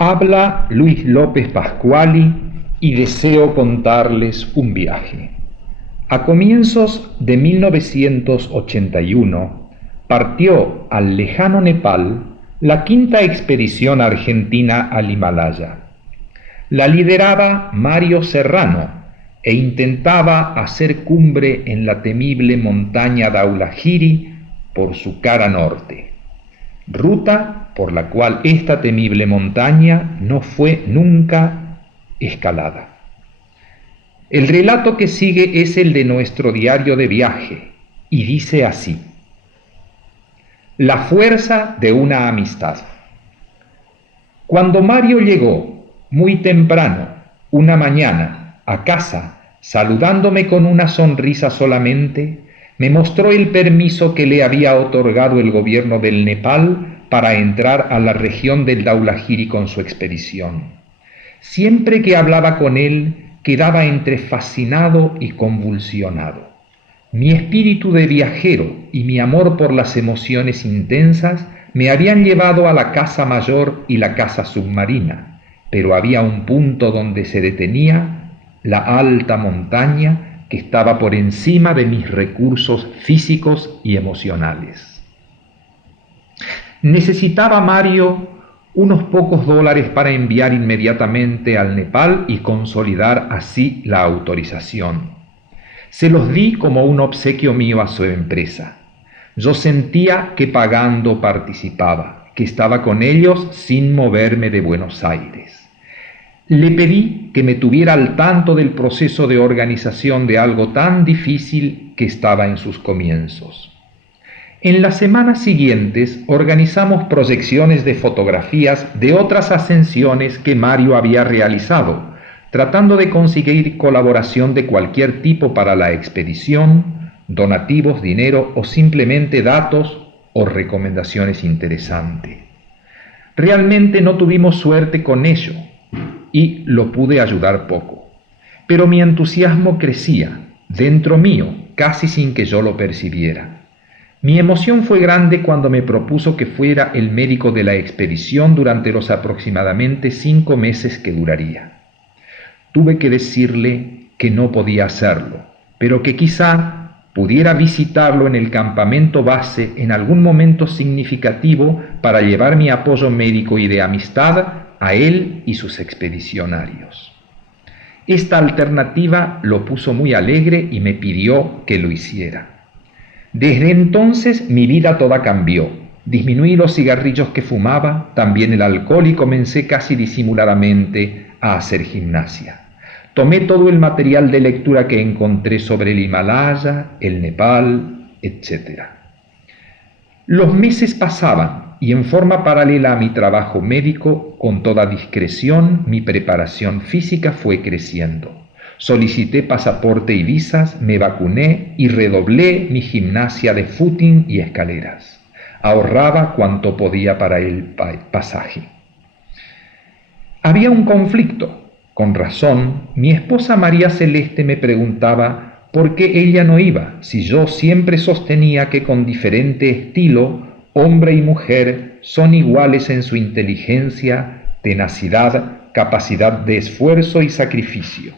Habla Luis López Pascuali y deseo contarles un viaje. A comienzos de 1981 partió al lejano Nepal la quinta expedición argentina al Himalaya. La lideraba Mario Serrano e intentaba hacer cumbre en la temible montaña Dhaulagiri por su cara norte, ruta por la cual esta temible montaña no fue nunca escalada. El relato que sigue es el de nuestro diario de viaje y dice así: La fuerza de una amistad. Cuando Mario llegó muy temprano, una mañana, a casa, saludándome con una sonrisa solamente, me mostró el permiso que le había otorgado el gobierno del Nepal para entrar a la región del Dhaulagiri con su expedición. Siempre que hablaba con él, quedaba entre fascinado y convulsionado. Mi espíritu de viajero y mi amor por las emociones intensas me habían llevado a la casa mayor y la casa submarina, pero había un punto donde se detenía la alta montaña que estaba por encima de mis recursos físicos y emocionales. Necesitaba Mario unos pocos dólares para enviar inmediatamente al Nepal y consolidar así la autorización. Se los di como un obsequio mío a su empresa. Yo sentía que pagando participaba, que estaba con ellos sin moverme de Buenos Aires. Le pedí que me tuviera al tanto del proceso de organización de algo tan difícil que estaba en sus comienzos. En las semanas siguientes organizamos proyecciones de fotografías de otras ascensiones que Mario había realizado, tratando de conseguir colaboración de cualquier tipo para la expedición, donativos, dinero o simplemente datos o recomendaciones interesantes. Realmente no tuvimos suerte con ello y lo pude ayudar poco, pero mi entusiasmo crecía dentro mío casi sin que yo lo percibiera. Mi emoción fue grande cuando me propuso que fuera el médico de la expedición durante los aproximadamente 5 meses que duraría. Tuve que decirle que no podía hacerlo, pero que quizá pudiera visitarlo en el campamento base en algún momento significativo para llevar mi apoyo médico y de amistad a él y sus expedicionarios. Esta alternativa lo puso muy alegre y me pidió que lo hiciera. Desde entonces mi vida toda cambió. Disminuí los cigarrillos que fumaba, también el alcohol, y comencé casi disimuladamente a hacer gimnasia. Tomé todo el material de lectura que encontré sobre el Himalaya, el Nepal, etc. Los meses pasaban y en forma paralela a mi trabajo médico, con toda discreción, mi preparación física fue creciendo. Solicité pasaporte y visas, me vacuné y redoblé mi gimnasia de footing y escaleras. Ahorraba cuanto podía para el pasaje. Había un conflicto. Con razón, mi esposa María Celeste me preguntaba por qué ella no iba, si yo siempre sostenía que con diferente estilo, hombre y mujer son iguales en su inteligencia, tenacidad, capacidad de esfuerzo y sacrificio.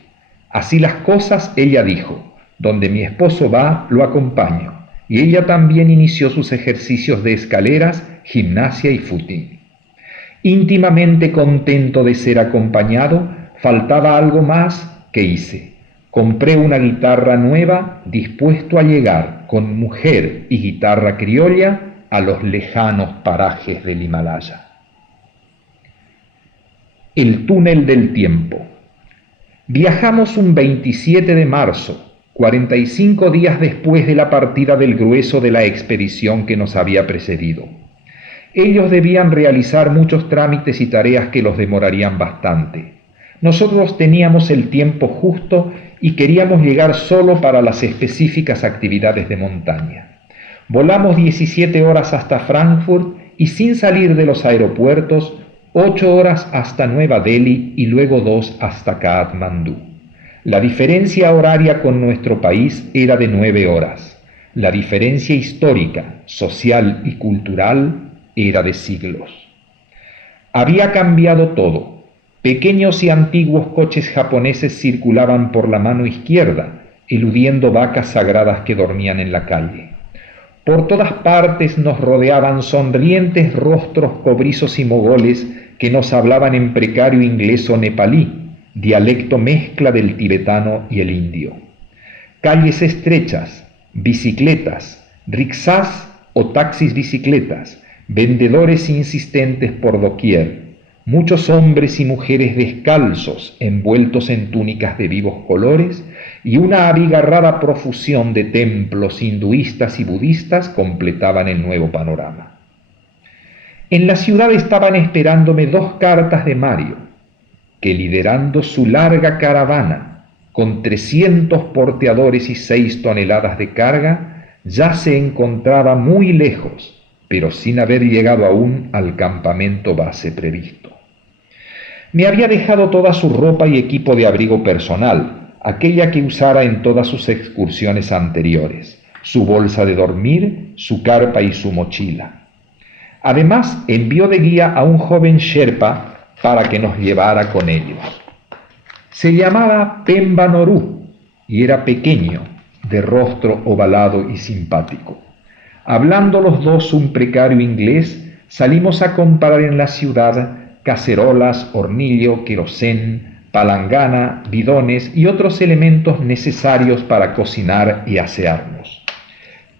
Así las cosas, ella dijo, donde mi esposo va, lo acompaño, y ella también inició sus ejercicios de escaleras, gimnasia y footing. Íntimamente contento de ser acompañado, faltaba algo más que hice. Compré una guitarra nueva, dispuesto a llegar con mujer y guitarra criolla a los lejanos parajes del Himalaya. El túnel del tiempo. Viajamos un 27 de marzo, 45 días después de la partida del grueso de la expedición que nos había precedido. Ellos debían realizar muchos trámites y tareas que los demorarían bastante. Nosotros teníamos el tiempo justo y queríamos llegar solo para las específicas actividades de montaña. Volamos 17 horas hasta Frankfurt y sin salir de los aeropuertos, 8 horas hasta Nueva Delhi y luego 2 hasta Katmandú. La diferencia horaria con nuestro país era de 9 horas. La diferencia histórica, social y cultural era de siglos. Había cambiado todo. Pequeños y antiguos coches japoneses circulaban por la mano izquierda, eludiendo vacas sagradas que dormían en la calle. Por todas partes nos rodeaban sonrientes rostros cobrizos y mogoles que nos hablaban en precario inglés o nepalí, dialecto mezcla del tibetano y el indio. Calles estrechas, bicicletas, rickshaws o taxis bicicletas, vendedores insistentes por doquier, muchos hombres y mujeres descalzos envueltos en túnicas de vivos colores y una abigarrada profusión de templos hinduistas y budistas completaban el nuevo panorama. En la ciudad estaban esperándome 2 cartas de Mario, que liderando su larga caravana, con 300 porteadores y 6 toneladas de carga, ya se encontraba muy lejos, pero sin haber llegado aún al campamento base previsto. Me había dejado toda su ropa y equipo de abrigo personal, aquella que usara en todas sus excursiones anteriores, su bolsa de dormir, su carpa y su mochila. Además, envió de guía a un joven Sherpa para que nos llevara con ellos. Se llamaba Pemba Norú y era pequeño, de rostro ovalado y simpático. Hablando los dos un precario inglés, salimos a comprar en la ciudad cacerolas, hornillo, querosén, palangana, bidones y otros elementos necesarios para cocinar y asearnos.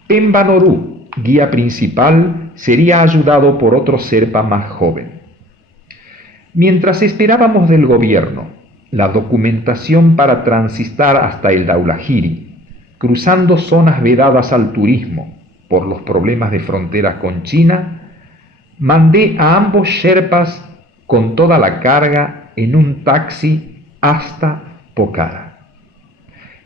Pemba Norú, guía principal, sería ayudado por otro Sherpa más joven. Mientras esperábamos del gobierno la documentación para transitar hasta el Dhaulagiri, cruzando zonas vedadas al turismo por los problemas de fronteras con China, mandé a ambos Sherpas con toda la carga en un taxi hasta Pokhara.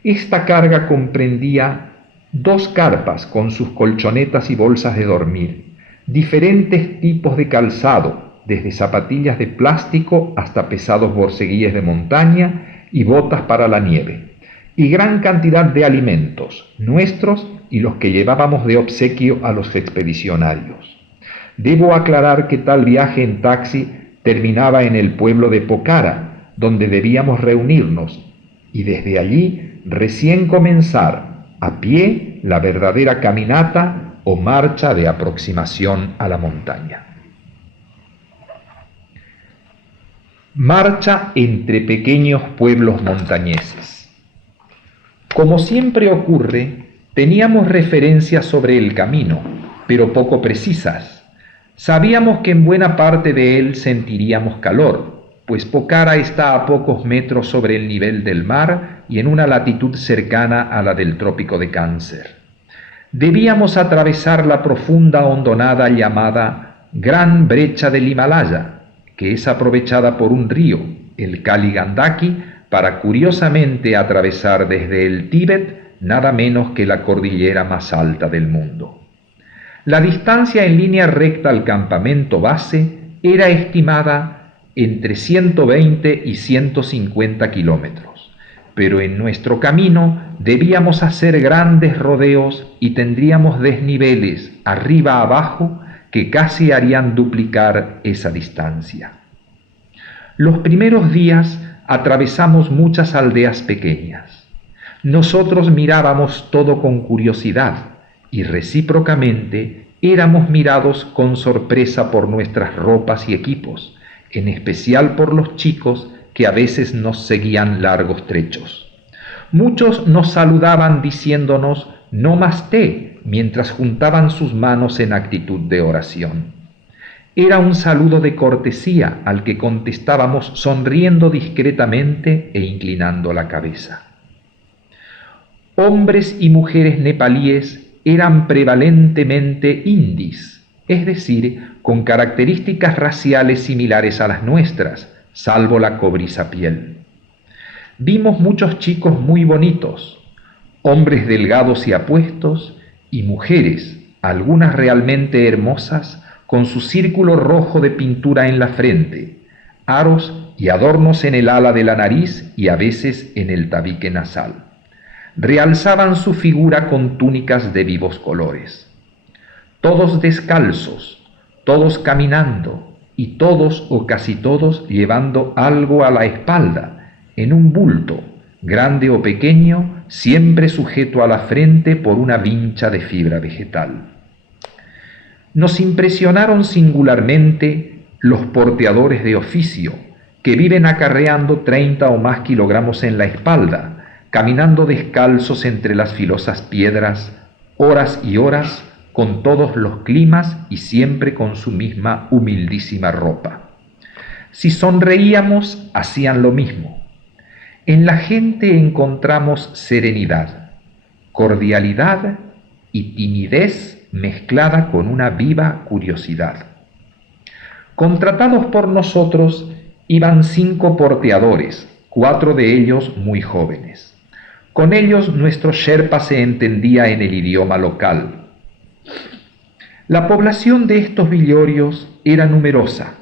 Esta carga comprendía 2 carpas con sus colchonetas y bolsas de dormir, diferentes tipos de calzado, desde zapatillas de plástico hasta pesados borceguíes de montaña y botas para la nieve, y gran cantidad de alimentos, nuestros y los que llevábamos de obsequio a los expedicionarios. Debo aclarar que tal viaje en taxi terminaba en el pueblo de Pokhara, donde debíamos reunirnos, y desde allí recién comenzar, a pie, la verdadera caminata o marcha de aproximación a la montaña. Marcha entre pequeños pueblos montañeses. Como siempre ocurre, teníamos referencias sobre el camino, pero poco precisas. Sabíamos que en buena parte de él sentiríamos calor, pues Pokhara está a pocos metros sobre el nivel del mar y en una latitud cercana a la del trópico de Cáncer. Debíamos atravesar la profunda hondonada llamada Gran Brecha del Himalaya, que es aprovechada por un río, el Kali Gandaki, para curiosamente atravesar desde el Tíbet nada menos que la cordillera más alta del mundo. La distancia en línea recta al campamento base era estimada entre 120 y 150 kilómetros, pero en nuestro camino debíamos hacer grandes rodeos y tendríamos desniveles arriba abajo que casi harían duplicar esa distancia. Los primeros días atravesamos muchas aldeas pequeñas. Nosotros mirábamos todo con curiosidad y recíprocamente éramos mirados con sorpresa por nuestras ropas y equipos, en especial por los chicos que a veces nos seguían largos trechos. Muchos nos saludaban diciéndonos "no más té", mientras juntaban sus manos en actitud de oración. Era un saludo de cortesía al que contestábamos sonriendo discretamente e inclinando la cabeza. Hombres y mujeres nepalíes eran prevalentemente indis, es decir, con características raciales similares a las nuestras, salvo la cobriza piel. Vimos muchos chicos muy bonitos, hombres delgados y apuestos, y mujeres, algunas realmente hermosas, con su círculo rojo de pintura en la frente, aros y adornos en el ala de la nariz y a veces en el tabique nasal. Realzaban su figura con túnicas de vivos colores. Todos descalzos, todos caminando, y todos o casi todos llevando algo a la espalda, en un bulto, grande o pequeño, siempre sujeto a la frente por una vincha de fibra vegetal. Nos impresionaron singularmente los porteadores de oficio, que viven acarreando 30 o más kilogramos en la espalda, caminando descalzos entre las filosas piedras, horas y horas, con todos los climas y siempre con su misma humildísima ropa. Si sonreíamos, hacían lo mismo. En la gente encontramos serenidad, cordialidad y timidez mezclada con una viva curiosidad. Contratados por nosotros iban 5 porteadores, 4 de ellos muy jóvenes. Con ellos nuestro sherpa se entendía en el idioma local. La población de estos villorios era numerosa.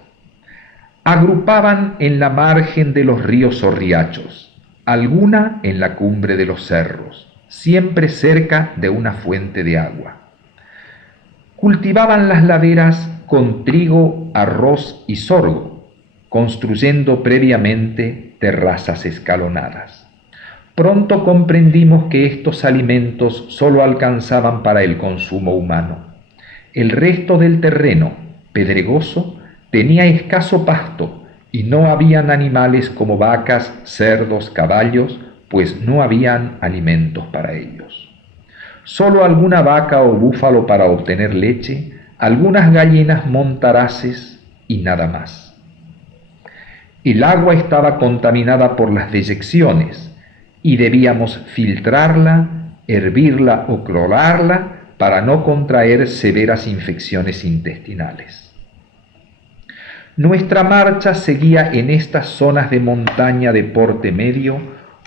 Agrupaban en la margen de los ríos o riachos, alguna en la cumbre de los cerros, siempre cerca de una fuente de agua. Cultivaban las laderas con trigo, arroz y sorgo, construyendo previamente terrazas escalonadas. Pronto comprendimos que estos alimentos solo alcanzaban para el consumo humano. El resto del terreno, pedregoso, tenía escaso pasto y no habían animales como vacas, cerdos, caballos, pues no habían alimentos para ellos. Solo alguna vaca o búfalo para obtener leche, algunas gallinas montaraces y nada más. El agua estaba contaminada por las deyecciones y debíamos filtrarla, hervirla o clorarla para no contraer severas infecciones intestinales. Nuestra marcha seguía en estas zonas de montaña de porte medio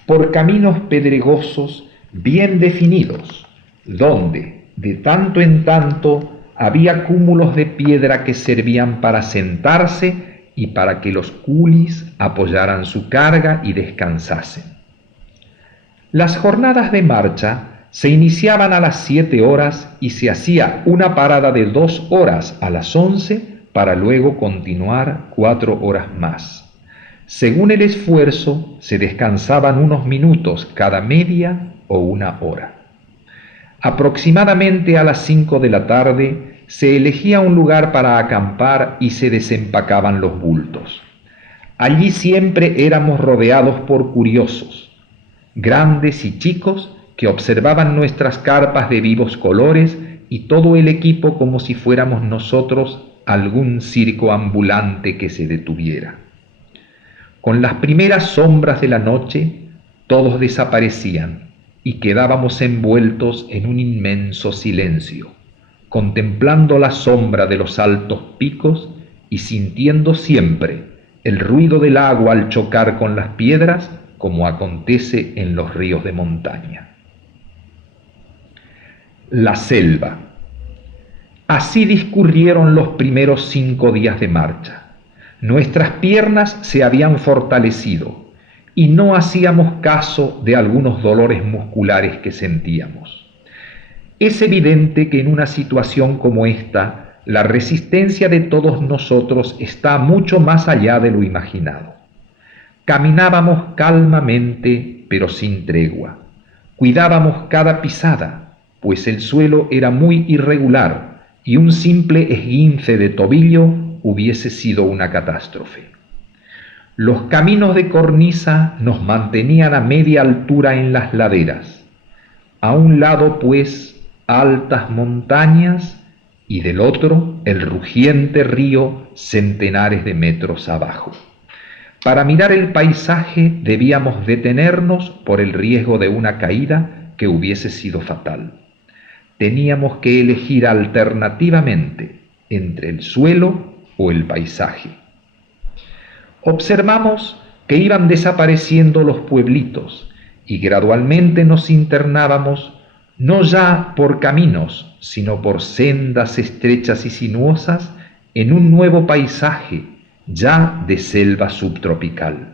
por caminos pedregosos bien definidos, donde de tanto en tanto había cúmulos de piedra que servían para sentarse y para que los culis apoyaran su carga y descansasen. Las jornadas de marcha se iniciaban a las 7 horas y se hacía una parada de 2 horas a las 11 para luego continuar 4 horas más. Según el esfuerzo, se descansaban unos minutos cada media o una hora. Aproximadamente a las 5 de la tarde se elegía un lugar para acampar y se desempacaban los bultos. Allí siempre éramos rodeados por curiosos, grandes y chicos, que observaban nuestras carpas de vivos colores y todo el equipo como si fuéramos nosotros algún circo ambulante que se detuviera. Con las primeras sombras de la noche, todos desaparecían y quedábamos envueltos en un inmenso silencio, contemplando la sombra de los altos picos y sintiendo siempre el ruido del agua al chocar con las piedras, como acontece en los ríos de montaña. La selva. Así discurrieron los primeros 5 días de marcha. Nuestras piernas se habían fortalecido y no hacíamos caso de algunos dolores musculares que sentíamos. Es evidente que en una situación como esta, la resistencia de todos nosotros está mucho más allá de lo imaginado. Caminábamos calmamente, pero sin tregua. Cuidábamos cada pisada, pues el suelo era muy irregular y un simple esguince de tobillo hubiese sido una catástrofe. Los caminos de cornisa nos mantenían a media altura en las laderas. A un lado, pues, altas montañas y del otro el rugiente río centenares de metros abajo. Para mirar el paisaje debíamos detenernos por el riesgo de una caída que hubiese sido fatal. Teníamos que elegir alternativamente entre el suelo o el paisaje. Observamos que iban desapareciendo los pueblitos y gradualmente nos internábamos no ya por caminos, sino por sendas estrechas y sinuosas en un nuevo paisaje ya de selva subtropical.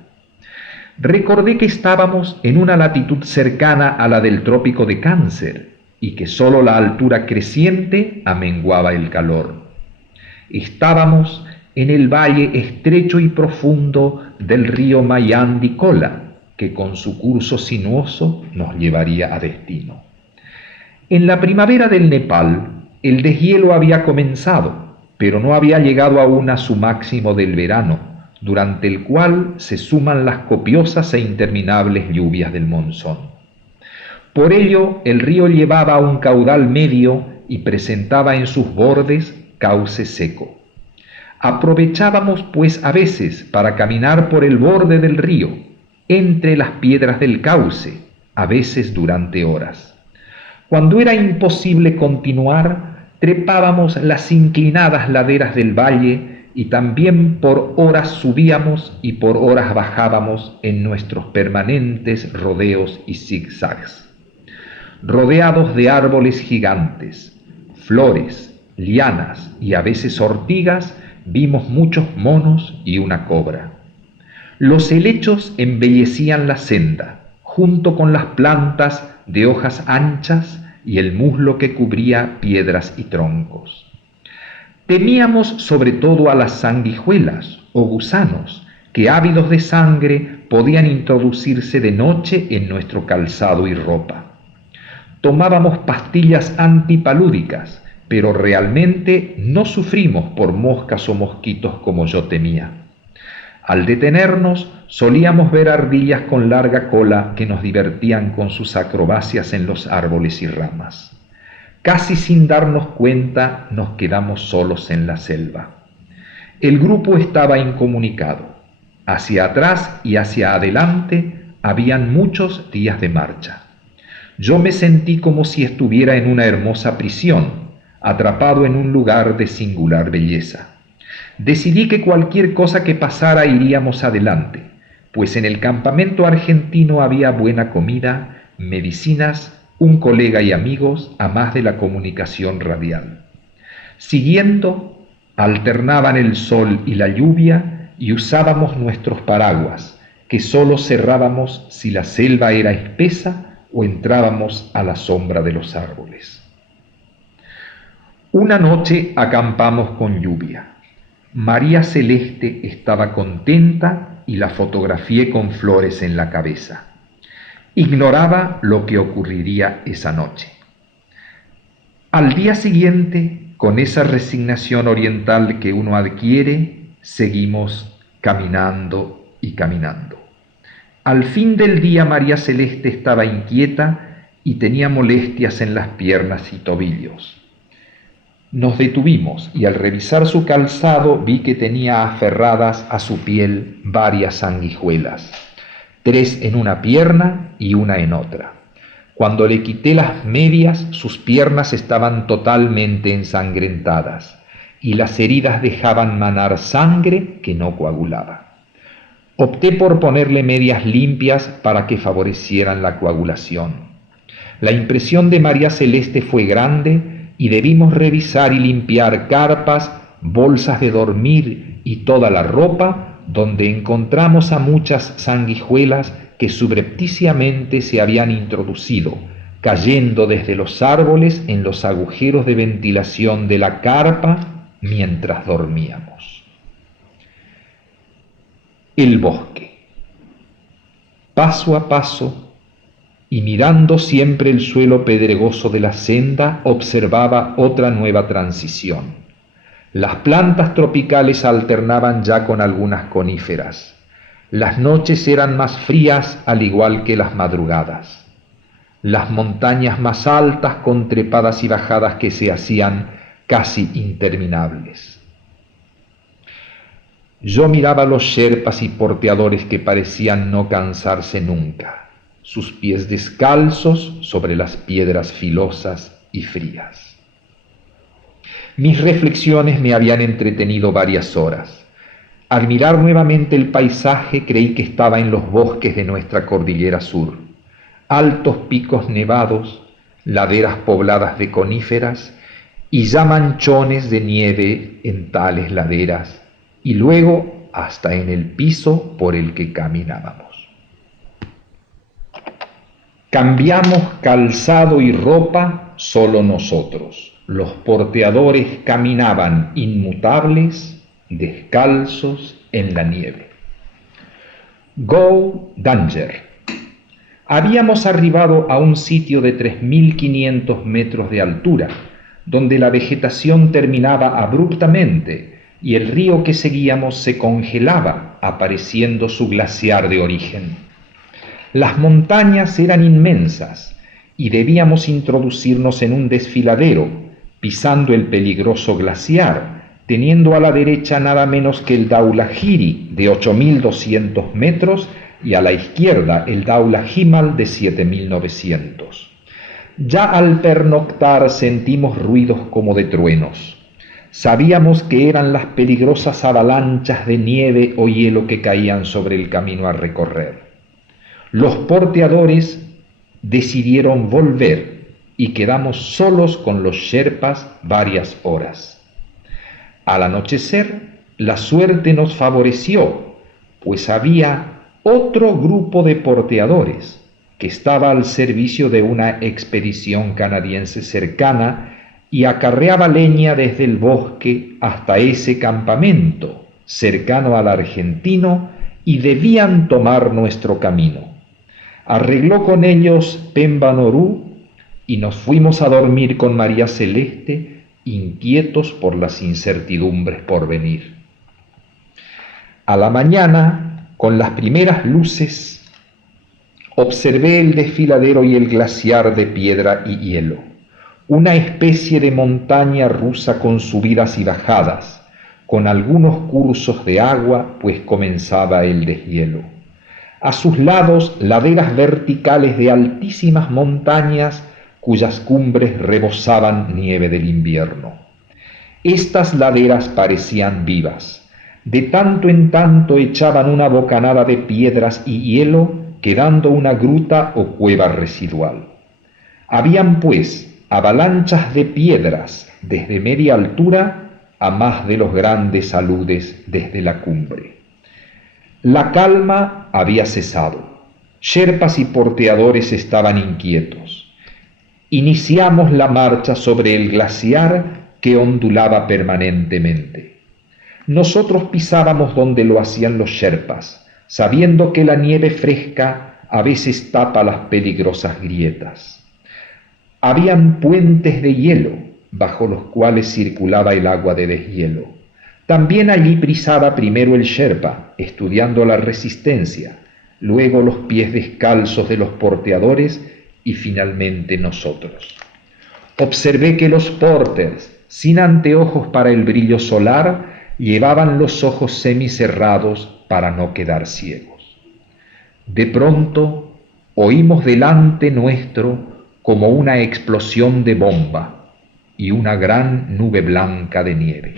Recordé que estábamos en una latitud cercana a la del trópico de Cáncer y que sólo la altura creciente amenguaba el calor. Estábamos en el valle estrecho y profundo del río Mayandikola, que con su curso sinuoso nos llevaría a destino. En la primavera del Nepal, el deshielo había comenzado, pero no había llegado aún a su máximo del verano, durante el cual se suman las copiosas e interminables lluvias del monzón. Por ello, el río llevaba un caudal medio y presentaba en sus bordes cauce seco. Aprovechábamos pues a veces para caminar por el borde del río, entre las piedras del cauce, a veces durante horas. Cuando era imposible continuar, trepábamos las inclinadas laderas del valle y también por horas subíamos y por horas bajábamos en nuestros permanentes rodeos y zigzags. Rodeados de árboles gigantes, flores, lianas y a veces ortigas, vimos muchos monos y una cobra. Los helechos embellecían la senda, junto con las plantas de hojas anchas y el muslo que cubría piedras y troncos. Temíamos sobre todo a las sanguijuelas o gusanos, que ávidos de sangre podían introducirse de noche en nuestro calzado y ropa. Tomábamos pastillas antipalúdicas, pero realmente no sufrimos por moscas o mosquitos como yo temía. Al detenernos, solíamos ver ardillas con larga cola que nos divertían con sus acrobacias en los árboles y ramas. Casi sin darnos cuenta, nos quedamos solos en la selva. El grupo estaba incomunicado. Hacia atrás y hacia adelante habían muchos días de marcha. Yo me sentí como si estuviera en una hermosa prisión, atrapado en un lugar de singular belleza. Decidí que cualquier cosa que pasara iríamos adelante, pues en el campamento argentino había buena comida, medicinas, un colega y amigos, a más de la comunicación radial. Siguiendo, alternaban el sol y la lluvia y usábamos nuestros paraguas, que solo cerrábamos si la selva era espesa o entrábamos a la sombra de los árboles. Una noche acampamos con lluvia. María Celeste estaba contenta y la fotografié con flores en la cabeza. Ignoraba lo que ocurriría esa noche. Al día siguiente, con esa resignación oriental que uno adquiere, seguimos caminando y caminando. Al fin del día María Celeste estaba inquieta y tenía molestias en las piernas y tobillos. Nos detuvimos y al revisar su calzado vi que tenía aferradas a su piel varias sanguijuelas, 3 en una pierna y una en otra. Cuando le quité las medias, sus piernas estaban totalmente ensangrentadas y las heridas dejaban manar sangre que no coagulaba. Opté por ponerle medias limpias para que favorecieran la coagulación. La impresión de María Celeste fue grande y debimos revisar y limpiar carpas, bolsas de dormir y toda la ropa, donde encontramos a muchas sanguijuelas que subrepticiamente se habían introducido, cayendo desde los árboles en los agujeros de ventilación de la carpa mientras dormíamos. El bosque. Paso a paso, y mirando siempre el suelo pedregoso de la senda, observaba otra nueva transición. Las plantas tropicales alternaban ya con algunas coníferas. Las noches eran más frías, al igual que las madrugadas. Las montañas más altas con trepadas y bajadas que se hacían casi interminables. Yo miraba los sherpas y porteadores que parecían no cansarse nunca, sus pies descalzos sobre las piedras filosas y frías. Mis reflexiones me habían entretenido varias horas. Al mirar nuevamente el paisaje creí que estaba en los bosques de nuestra cordillera sur, altos picos nevados, laderas pobladas de coníferas y ya manchones de nieve en tales laderas, y luego hasta en el piso por el que caminábamos. Cambiamos calzado y ropa solo nosotros. Los porteadores caminaban inmutables, descalzos en la nieve. Go Danger. Habíamos arribado a un sitio de 3.500 metros de altura, donde la vegetación terminaba abruptamente y el río que seguíamos se congelaba, apareciendo su glaciar de origen. Las montañas eran inmensas y debíamos introducirnos en un desfiladero, pisando el peligroso glaciar, teniendo a la derecha nada menos que el Dhaulagiri de 8.200 metros y a la izquierda el Dhaulagimal de 7.900. Ya al pernoctar sentimos ruidos como de truenos. Sabíamos que eran las peligrosas avalanchas de nieve o hielo que caían sobre el camino a recorrer. Los porteadores decidieron volver y quedamos solos con los sherpas varias horas. Al anochecer, la suerte nos favoreció, pues había otro grupo de porteadores que estaba al servicio de una expedición canadiense cercana y acarreaba leña desde el bosque hasta ese campamento cercano al argentino y debían tomar nuestro camino. Arregló con ellos Pemba Norú y nos fuimos a dormir con María Celeste, inquietos por las incertidumbres por venir. A la mañana, con las primeras luces, observé el desfiladero y el glaciar de piedra y hielo, una especie de montaña rusa con subidas y bajadas, con algunos cursos de agua, pues comenzaba el deshielo. A sus lados, laderas verticales de altísimas montañas cuyas cumbres rebosaban nieve del invierno. Estas laderas parecían vivas. De tanto en tanto echaban una bocanada de piedras y hielo, quedando una gruta o cueva residual. Habían, pues, avalanchas de piedras desde media altura a más de los grandes aludes desde la cumbre. La calma había cesado. Sherpas y porteadores estaban inquietos. Iniciamos la marcha sobre el glaciar que ondulaba permanentemente. Nosotros pisábamos donde lo hacían los sherpas, sabiendo que la nieve fresca a veces tapa las peligrosas grietas. Habían puentes de hielo, bajo los cuales circulaba el agua de deshielo. También allí prisaba primero el sherpa, estudiando la resistencia, luego los pies descalzos de los porteadores y finalmente nosotros. Observé que los porters, sin anteojos para el brillo solar, llevaban los ojos semicerrados para no quedar ciegos. De pronto oímos delante nuestro como una explosión de bomba y una gran nube blanca de nieve.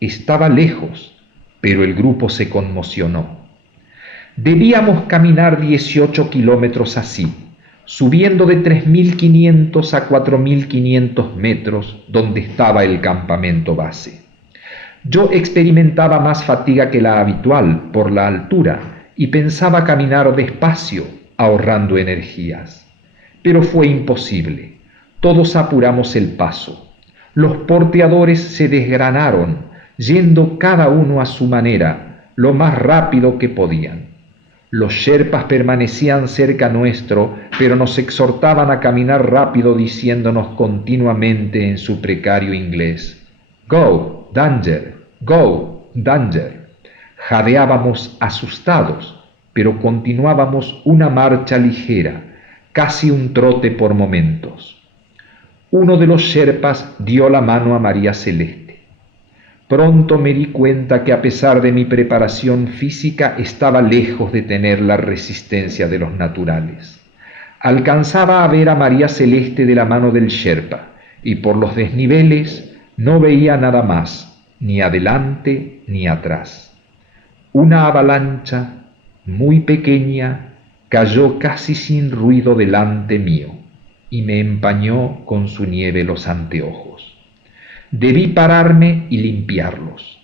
Estaba lejos, pero el grupo se conmocionó. Debíamos caminar 18 kilómetros así, subiendo de 3.500 a 4.500 metros donde estaba el campamento base. Yo experimentaba más fatiga que la habitual por la altura y pensaba caminar despacio, ahorrando energías. Pero fue imposible. Todos apuramos el paso. Los porteadores se desgranaron, yendo cada uno a su manera, lo más rápido que podían. Los sherpas permanecían cerca nuestro, pero nos exhortaban a caminar rápido diciéndonos continuamente en su precario inglés: «Go, danger, go, danger». Jadeábamos asustados, pero continuábamos una marcha ligera, casi un trote por momentos. Uno de los sherpas dio la mano a María Celeste. Pronto me di cuenta que a pesar de mi preparación física estaba lejos de tener la resistencia de los naturales. Alcanzaba a ver a María Celeste de la mano del sherpa y por los desniveles no veía nada más, ni adelante ni atrás. Una avalancha muy pequeña cayó casi sin ruido delante mío y me empañó con su nieve los anteojos. Debí pararme y limpiarlos.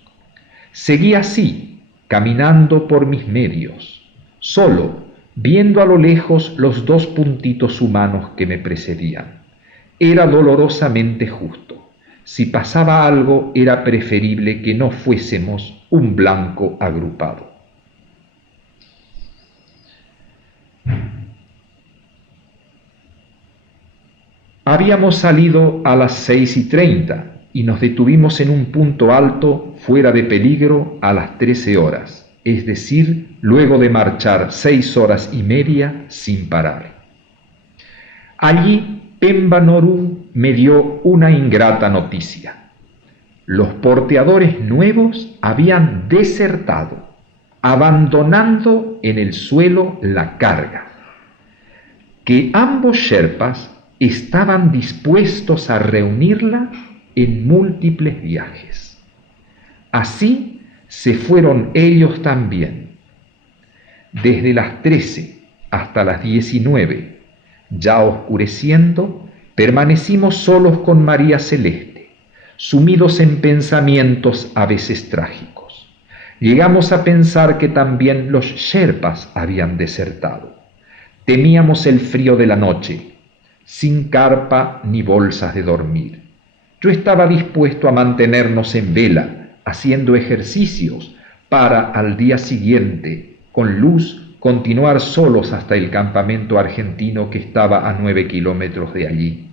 Seguí así, caminando por mis medios, solo, viendo a lo lejos los dos puntitos humanos que me precedían. Era dolorosamente justo. Si pasaba algo, era preferible que no fuésemos un blanco agrupado. Habíamos salido a las 6:30 y nos detuvimos en un punto alto, fuera de peligro, a las 13 horas, es decir, luego de marchar 6 horas y media sin parar. Allí Pemba Noru me dio una ingrata noticia. Los porteadores nuevos habían desertado, abandonando en el suelo la carga, que ambos sherpas estaban dispuestos a reunirla en múltiples viajes. Así se fueron ellos también. Desde las 13 hasta las 19, ya oscureciendo, permanecimos solos con María Celeste, sumidos en pensamientos a veces trágicos. Llegamos a pensar que también los sherpas habían desertado. Temíamos el frío de la noche, sin carpa ni bolsas de dormir. Yo estaba dispuesto a mantenernos en vela, haciendo ejercicios, para al día siguiente, con luz, continuar solos hasta el campamento argentino que estaba a 9 kilómetros de allí.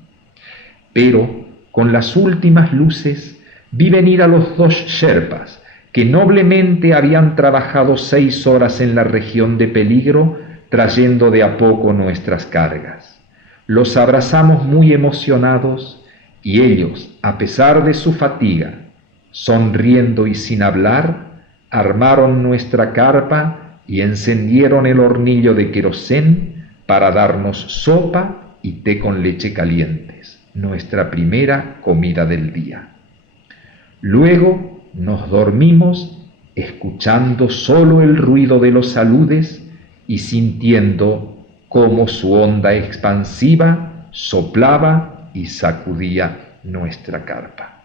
Pero, con las últimas luces, vi venir a los 2 sherpas, que noblemente habían trabajado 6 horas en la región de peligro, trayendo de a poco nuestras cargas. Los abrazamos muy emocionados y ellos, a pesar de su fatiga, sonriendo y sin hablar, armaron nuestra carpa y encendieron el hornillo de querosén para darnos sopa y té con leche calientes, nuestra primera comida del día. Luego nos dormimos escuchando solo el ruido de los aludes y sintiendo cómo su onda expansiva soplaba y sacudía nuestra carpa.